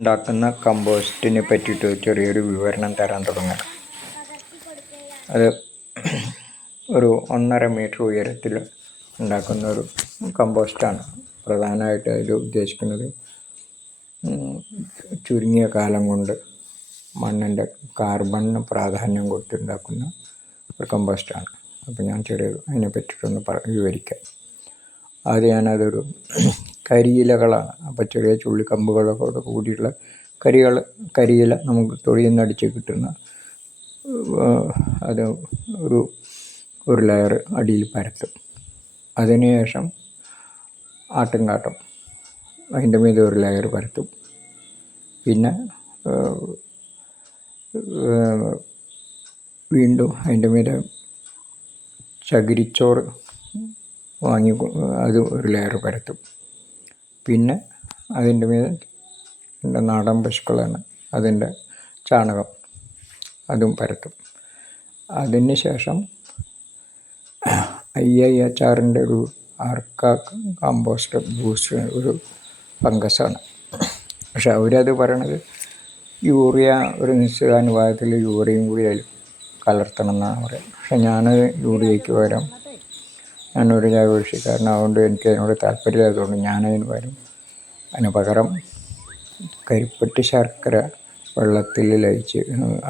ഉണ്ടാക്കുന്ന കമ്പോസ്റ്റിനെ പറ്റിയിട്ട് ചെറിയൊരു വിവരണം തരാൻ തുടങ്ങാം. അത് ഒരു 1.5 മീറ്റർ ഉയരത്തിൽ ഉണ്ടാക്കുന്ന ഒരു കമ്പോസ്റ്റാണ്. പ്രധാനമായിട്ട് അതിൽ ഉദ്ദേശിക്കുന്നത് ചുരുങ്ങിയ കാലം കൊണ്ട് മണ്ണിൻ്റെ കാർബണിന് പ്രാധാന്യം കൊടുത്തുണ്ടാക്കുന്ന ഒരു കമ്പോസ്റ്റാണ്. അപ്പോൾ ഞാൻ അതിനെ പറ്റിയിട്ടൊന്ന് വിവരിക്കാം. ആദ്യം ഞാനതൊരു കരിയിലകളാണ്. അപ്പോൾ ചെറിയ ചുള്ളിക്കമ്പുകളോട് കൂടിയുള്ള കരിയില നമുക്ക് തൊടിയിൽ നിന്ന് അടിച്ച് കിട്ടുന്ന അത് ഒരു ലെയർ അടിയിൽ പരത്തും. അതിനുശേഷം ആട്ടുംകാട്ടം അതിൻ്റെ മീതെ ഒരു ലെയർ പരത്തും. പിന്നെ വീണ്ടും അതിൻ്റെ മീതെ ചകിരിച്ചോറ് വാങ്ങി അത് ഒരു ലെയർ പരത്തും. പിന്നെ അതിൻ്റെ മീതെ എൻ്റെ നാടൻ പശുക്കളാണ്, അതിൻ്റെ ചാണകം അതും പരത്തും. അതിന് ശേഷം IIHRൻ്റെ ഒരു ആർക്ക കമ്പോസ്റ്റ് ബൂസ്റ്റ് ഒരു ഫംഗസാണ്. പക്ഷെ അവരത് പറയണത് യൂറിയ ഒരു നിശ്ചിത അനുപാതത്തിൽ യൂറിയയും കൂടി അതിൽ കലർത്തണം എന്നാണ് പറയുന്നത്. പക്ഷെ ഞാനത് യൂറിയയ്ക്ക് പകരം ഞാനൊരു ജൈവകൃഷിക്കാരനായതുകൊണ്ട് എനിക്ക് അതിനോട് താല്പര്യമില്ലാത്തതുകൊണ്ട് അതിന് പകരം കരിപ്പട്ടി ശർക്കര വെള്ളത്തിൽ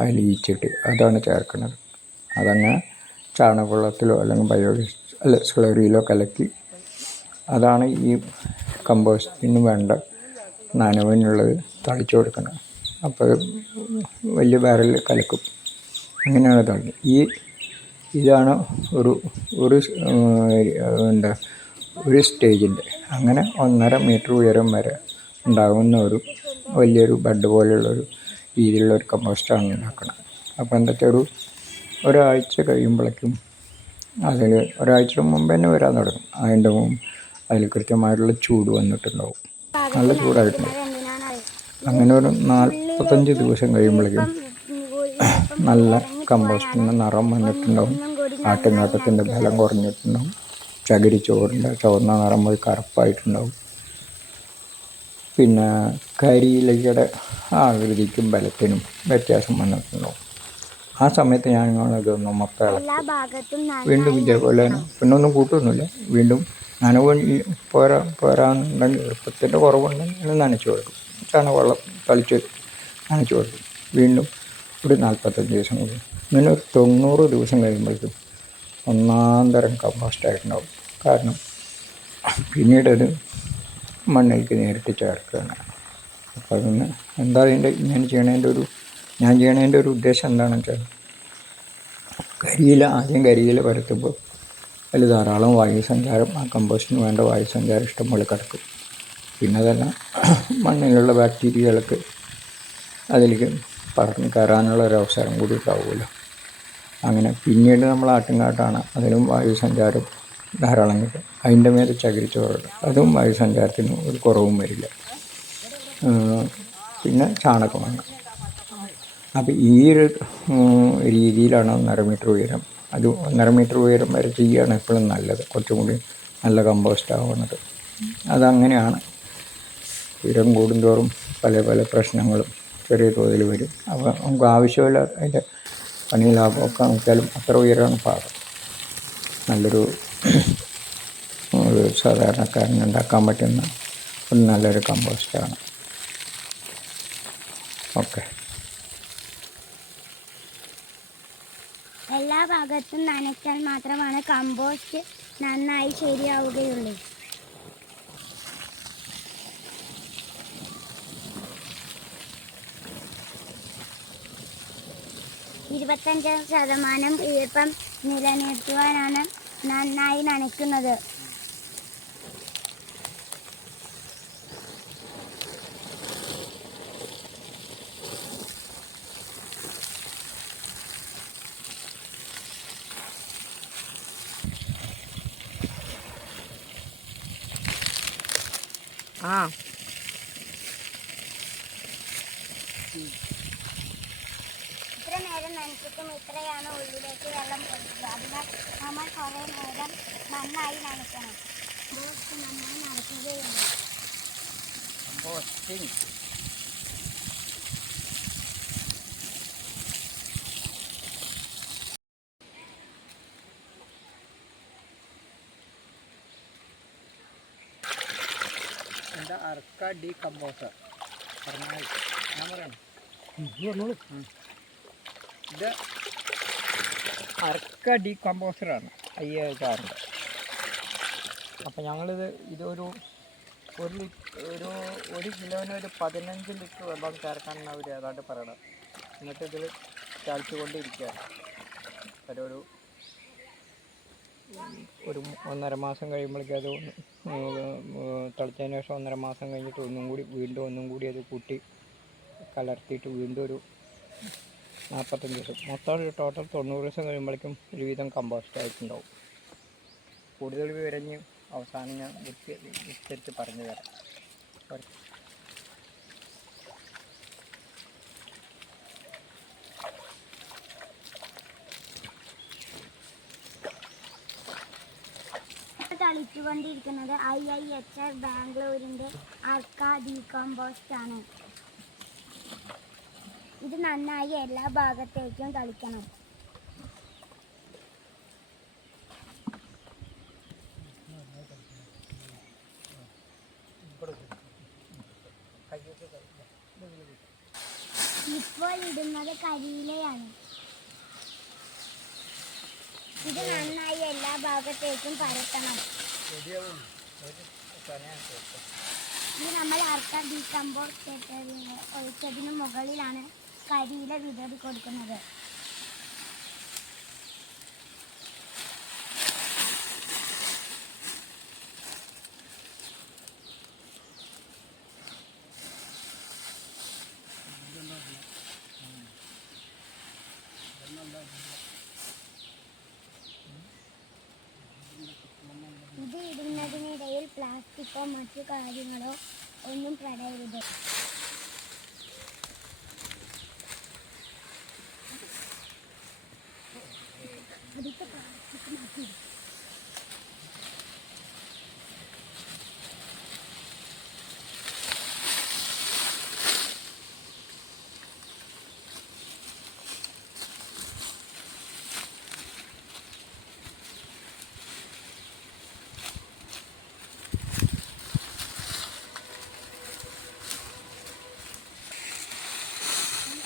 അലിയിച്ചിട്ട് അതാണ് ചേർക്കുന്നത്. അതങ്ങനെ ചാണകവെള്ളത്തിലോ അല്ലെങ്കിൽ സ്ലറിയിലോ കലക്കി അതാണ് ഈ കമ്പോസ്റ്റിന് വേണ്ട നനവിനുള്ളത് തളിച്ചു കൊടുക്കുന്നത്. അപ്പോൾ വലിയ ബാരലിൽ കലക്കും. അങ്ങനെയാണ് തള്ളി. ഇതാണ് ഒരു സ്റ്റേജിൻ്റെ. അങ്ങനെ 1.5 മീറ്റർ ഉയരം വരെ ഉണ്ടാകുന്ന ഒരു വലിയൊരു ബെഡ് പോലെയുള്ളൊരു രീതിയിലുള്ള ഒരു കമ്പോസ്റ്റാണ് ഉണ്ടാക്കുന്നത്. അപ്പോൾ എന്താ ഒരാഴ്ച കഴിയുമ്പോഴേക്കും ഒരാഴ്ച മുമ്പ് തന്നെ വരാൻ തുടങ്ങും. അതിൽ കൃത്യമായിട്ടുള്ള ചൂട് വന്നിട്ടുണ്ടാവും, നല്ല ചൂടായിട്ടുണ്ടാവും. അങ്ങനെ ഒരു 45 ദിവസം കഴിയുമ്പോഴേക്കും നല്ല കമ്പോസ്റ്റിൻ്റെ നിറം വന്നിട്ടുണ്ടാവും, ആട്ടുംകാട്ടത്തിൻ്റെ ബലം കുറഞ്ഞിട്ടുണ്ടാവും, ചകിരിച്ചോറിൻ്റെ ചുവന്ന നിറം പോയി കറുപ്പായിട്ടുണ്ടാവും. പിന്നെ കരിയിലയുടെ ആകൃതിക്കും ബലത്തിനും വ്യത്യാസം വന്നിട്ടുണ്ടാവും. ആ സമയത്ത് ഞാനിതൊന്ന് മൊത്തം വീണ്ടും ഇതേപോലെ പിന്നെ ഒന്നും കൂട്ടൊന്നുമില്ല. വീണ്ടും നനവ് പോരാന്നുണ്ടെങ്കിൽ എളുപ്പത്തിൻ്റെ കുറവുണ്ടെങ്കിൽ നനച്ചു കൊടുക്കും. ചാണകവെള്ളം തളിച്ച് നനച്ചു കൊടുക്കും. വീണ്ടും ഒരു 45 ദിവസം കഴിയും. ഇങ്ങനെ ഒരു 90 ദിവസം കഴിയുമ്പോഴേക്കും ഒന്നാം തരം കമ്പോസ്റ്റായിട്ടുണ്ടാവും. കാരണം പിന്നീടത് മണ്ണിലേക്ക് നേരിട്ട് ചേർക്കുകയാണ്. അപ്പോൾ അതൊന്ന് എന്താ ഞാൻ ചെയ്യണതിൻ്റെ ഒരു ഉദ്ദേശം എന്താണെന്ന് വെച്ചാൽ, ആദ്യം കരിയില പരത്തുമ്പോൾ അതിൽ ധാരാളം വായുസഞ്ചാരം, ആ കമ്പോസ്റ്റിന് വേണ്ട വായുസഞ്ചാരം ഇഷ്ടംപോലെ കിടക്കും. പിന്നെ അതെല്ലാം മണ്ണിലുള്ള ബാക്ടീരിയകൾക്ക് അതിലേക്ക് പടർന്ന് കയറാനുള്ള ഒരു അവസരം കൂടി ഉണ്ടാവുമല്ലോ. അങ്ങനെ പിന്നീട് നമ്മൾ ആട്ടുംകാട്ടാണ്, അതിനും വായുസഞ്ചാരം ധാരാളം കിട്ടും. അതിൻ്റെ മേലെ ചകിരിച്ചോറുണ്ട്, അതും വായുസഞ്ചാരത്തിന് ഒരു കുറവും വരില്ല. പിന്നെ ചാണകമാണ്. അപ്പോൾ ഈ ഒരു രീതിയിലാണ് 1.5 മീറ്റർ ഉയരം. അത് 1.5 മീറ്റർ ഉയരം വരെ ചെയ്യുകയാണ് എപ്പോഴും നല്ലത്, കുറച്ചും കൂടി നല്ല കമ്പോസ്റ്റ് ആവുന്നത്. അതങ്ങനെയാണ്. ഉയരം കൂടുന്തോറും പല പ്രശ്നങ്ങളും ചെറിയ തോതിൽ വരും. അപ്പോൾ നമുക്ക് ആവശ്യമില്ല അതിൻ്റെ പണി ലാഭമൊക്കെ നോക്കിയാലും അത്ര ഉയരമാണ് പാകം. നല്ലൊരു സാധാരണക്കാരന് ഉണ്ടാക്കാൻ പറ്റുന്ന ഒരു നല്ലൊരു കമ്പോസ്റ്റാണ്. ഓക്കെ. എല്ലാ ഭാഗത്തും നനച്ചാൽ മാത്രമാണ് കമ്പോസ്റ്റ് നന്നായി ശരിയാവുകയുള്ളൂ. 25% ഈർപ്പം നിലനിർത്തുവാനാണ് നന്നായി നനയ്ക്കുന്നത്. ഇത്ര നേരം നനച്ചിട്ടും ഇത്രയാണ് ഉള്ളിലേക്ക് വെള്ളം കൊടുക്കുക. അതിനാൽ നമ്മൾ കുറേ നേരം നന്നായി നനയ്ക്കണം. നന്നായി നടക്കുകയുള്ളൂ. എന്താ അർക്ക ഡീകമ്പോസർ പറഞ്ഞാൽ ഞാൻ പറയണം. ഇത് അർക്ക ഡീകമ്പോസറാണ് 5000. അപ്പം ഞങ്ങളിത് ഇതൊരു ഒരു കിലോന് ഒരു 15 ലിറ്റർ വെള്ളം ചേർക്കാനാണ് അവർ ഏതാണ്ട് പറയണത്. എന്നിട്ട് ഇതിൽ ചാലിച്ചുകൊണ്ടിരിക്കുകയാണ്. ഒരു 1.5 മാസം കഴിയുമ്പോഴേക്കും അത് തിളച്ചതിന് ശേഷം 1.5 മാസം കഴിഞ്ഞിട്ട് ഒന്നും കൂടി അത് കൂട്ടി കലർത്തിയിട്ട് വീണ്ടും ഒരു 45 ദിവസം, മൊത്തം ഒരു ടോട്ടൽ 90 ദിവസം കഴിയുമ്പോഴേക്കും ഒരുവിധം കമ്പോസ്റ്റ് ആയിട്ടുണ്ടാവും. കൂടുതൽ വിവരഞ്ഞ് അവസാനം ഞാൻ വിസ്തരിച്ച് പറഞ്ഞു തരാം. തളിച്ചുകൊണ്ടിരിക്കുന്നത് IIHR ബാംഗ്ലൂരിൻ്റെ അർക്ക ഡീകമ്പോസ്റ്റ് ആണ്. ഇത് നന്നായി എല്ലാ ഭാഗത്തേക്കും തളിക്കണം. ഇപ്പോൾ ഇടുന്നത് കരിയിലയാണ്. ഇത് നന്നായി എല്ലാ ഭാഗത്തേക്കും പരത്തണം. ഇത് നമ്മൾ അർക്ക ഡീകമ്പോസ്റ്റ് ഒഴിച്ചതിന് മുകളിലാണ് കരിയില വിതറി കൊടുക്കുന്നത്. ഇത് ഇടുന്നതിനിടയിൽ പ്ലാസ്റ്റിക്കോ മറ്റു കാര്യങ്ങളോ ഒന്നും പെടരുത്. അടുത്ത പ്ലാസ്റ്റിക് മാറ്റി.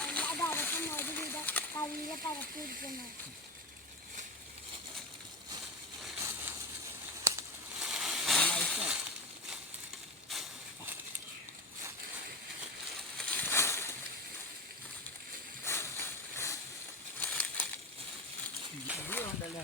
എല്ലാ ഭാഗത്തും ഒരുവിധം കരിയില പരത്തിയിരിക്കുന്നു. ഉണ്ടല്ലേ